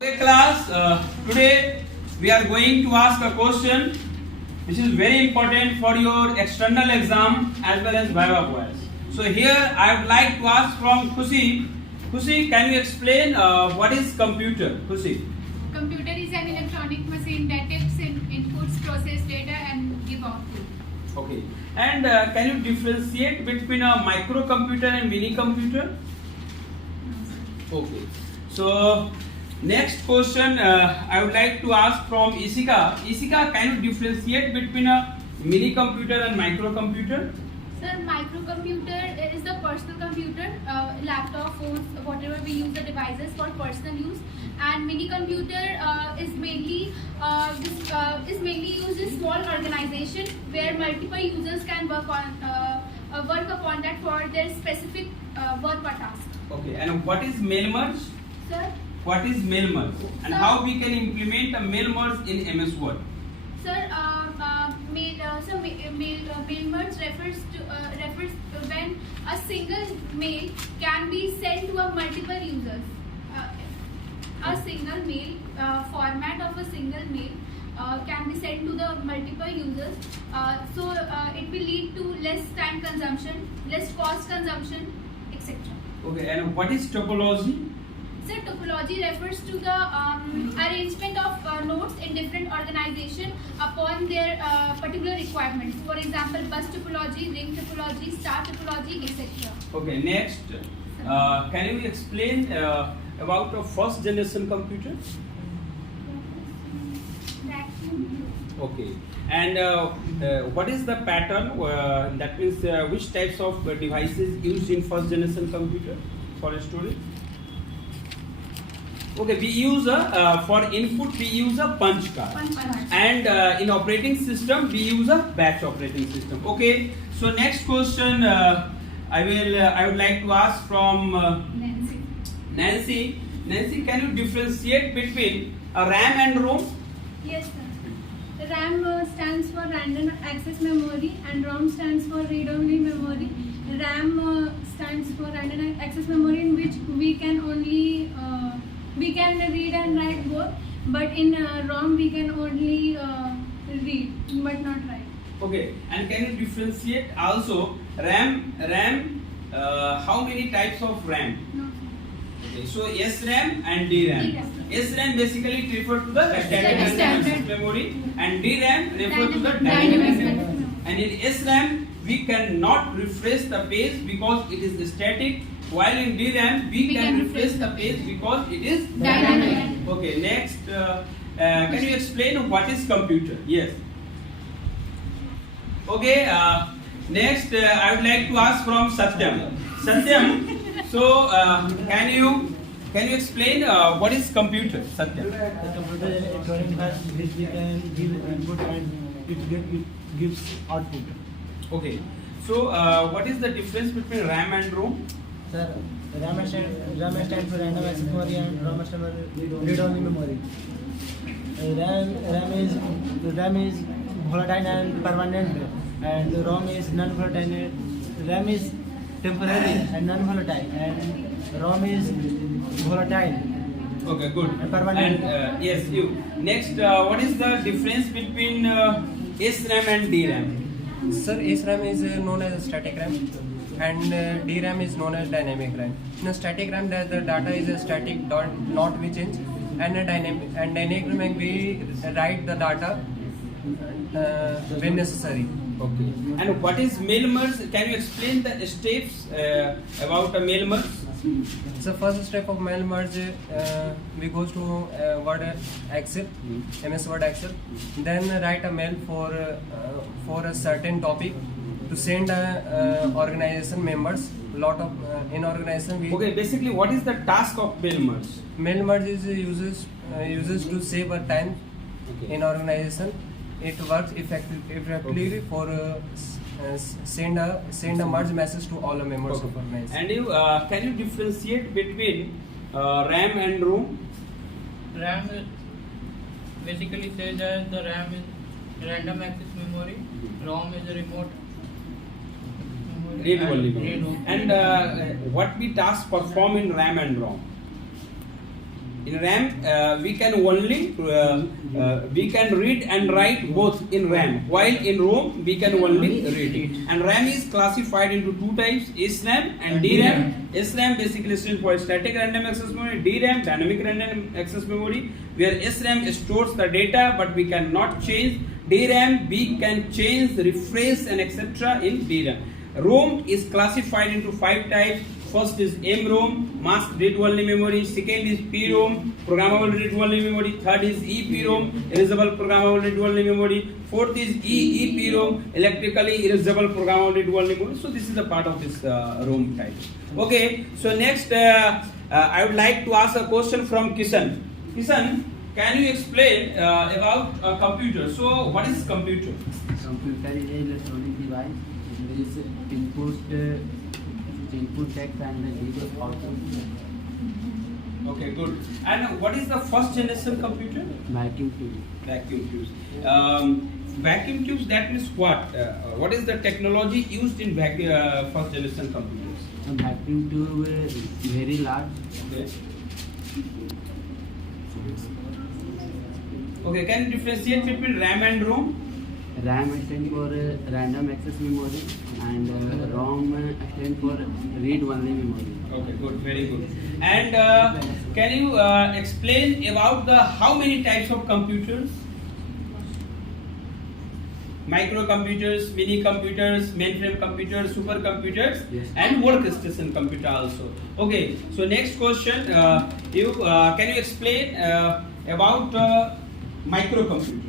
Okay, class, today we are going to ask a question which is very important for your external exam as well as Viva boys. So here I would like to ask from Khushi. Khushi, can you explain what is computer? Khushi. Computer is an electronic machine that takes in inputs, process data and give output. Okay. And can you differentiate between a microcomputer and mini computer? Okay. So next question I would like to ask from Isika. Isika, can you differentiate between a mini computer and microcomputer? Sir, microcomputer is the personal computer, laptop, phones, whatever we use the devices for personal use. And mini computer is mainly used in small organization where multiple users can work upon that for their specific work or task. Okay. And what is mail merge? Sir. What is mail merge? And Sir, how we can implement a mail merge in MS Word? Sir, mail merge refers to when a single mail can be sent to a multiple users. A single mail format of a single mail can be sent to the multiple users. So it will lead to less time consumption, less cost consumption, etc. Okay. And what is topology? So topology refers to the arrangement of nodes in different organizations upon their particular requirements. For example, bus topology, ring topology, star topology, etc. Okay. Next, can you explain about a first generation computer? Okay. And what is the pattern? That means which types of devices used in first generation computer for storage? Okay, we use for input we use a punch card, and in operating system we use a batch operating system. Okay, so next question I would like to ask from Nancy. Nancy, can you differentiate between a RAM and ROM? Yes, sir. RAM stands for random access memory and ROM stands for read-only memory. RAM stands for random access memory, in which we can only we can read and write both, but in ROM we can only read but not write. Okay, and can you differentiate also RAM? How many types of RAM? No. Okay, so SRAM and DRAM. SRAM basically it refers to the static Standard memory, and DRAM refers to the Dynamic dynamic memory. memory. And in SRAM we cannot refresh the page because it is static, while in DRAM we can refresh the page because it is Dynamic. Okay, next, can you explain what is computer? Yes. Okay, next I would like to ask from Satyam. Satyam, so can you explain what is computer? Satyam. The computer is an electronic device which we can give input and it gives output. Okay, so what is the difference between RAM and ROM? Sir, RAM stands for random access memory and ROM stands for read-only memory. RAM is volatile and permanent, and ROM is non-volatile. RAM is temporary and non-volatile, and ROM is volatile. Okay, good. And permanent. And yes, you. Next, what is the difference between SRAM and DRAM? Sir, SRAM is known as static RAM and DRAM is known as dynamic RAM. In a static RAM, the data is static, not be changed, and a dynamic RAM we write the data when necessary. Okay. And what is mail merge? Can you explain the steps about a mail merge? So first step of mail merge, we goes to Word Excel, MS Word Excel, then write a mail for a certain topic to send organization members. Lot of in organization we Okay, basically what is the task of mail merge? mail merge is uses to save a time in organization. It works effectively for send a merge message to all the members of organization. And you can you differentiate between RAM and ROM? RAM basically says that the RAM is random access memory, ROM is a remote memory. Read only memory. Read only. And what we task perform in RAM and ROM? In RAM, we can only we can read and write both in RAM, while in ROM we can only read it. And RAM is classified into two types: SRAM and DRAM. SRAM basically stands for static random access memory. DRAM, dynamic random access memory, where SRAM stores the data, but we cannot change. DRAM, we can change, refresh, and etc. in DRAM. ROM is classified into five types. First is MROM, mask read-only memory. Second is PROM, programmable read-only memory. Third is EPROM, erasable programmable read-only memory. Fourth is EEPROM, electrically erasable programmable read-only memory. So this is a part of this ROM type. Okay. So next, I would like to ask a question from Kishan. Kishan, can you explain about a computer? So what is computer? Computer is an electronic device which input text and the output. Okay, good. And what is the first generation computer? Vacuum tube. Vacuum tubes. Vacuum tubes, that means what? What is the technology used in first generation computers? A vacuum tube is very large. Okay. Okay, can you differentiate between RAM and ROM? RAM stands for random access memory and ROM stands for read-only memory. Okay, good, very good. And can you explain about the how many types of computers? Microcomputers, mini computers, mainframe computers, supercomputers, Yes. and workstation computer also. Okay, so next question, can you explain about microcomputer?